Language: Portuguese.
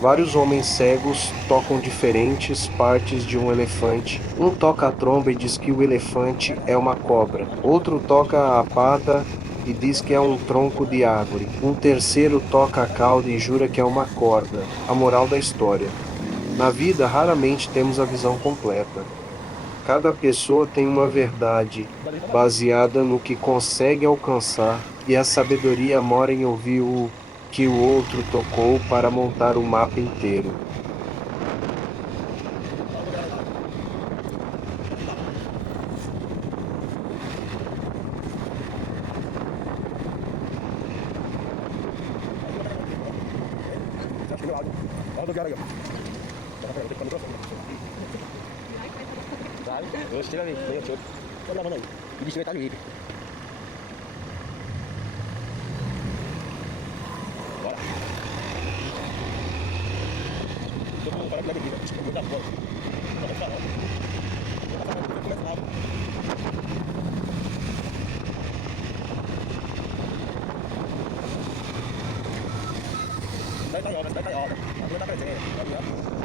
Vários homens cegos tocam diferentes partes de um elefante. Um toca a tromba e diz que o elefante é uma cobra. Outro toca a pata e diz que é um tronco de árvore. Um terceiro toca a cauda e jura que é uma corda. A moral da história: na vida, raramente temos a visão completa. Cada pessoa tem uma verdade baseada no que consegue alcançar, e a sabedoria mora em ouvir o que o outro tocou para montar o mapa inteiro. Terus tira ali, meio outro. Olha lá, mano aí. E bicho vai estar livre. Bora. Todo mundo para que leve vida. Vou dar fora. Vai dar fora. Começa lá. Vai cair obra, vai cair obra. A rua tá presente.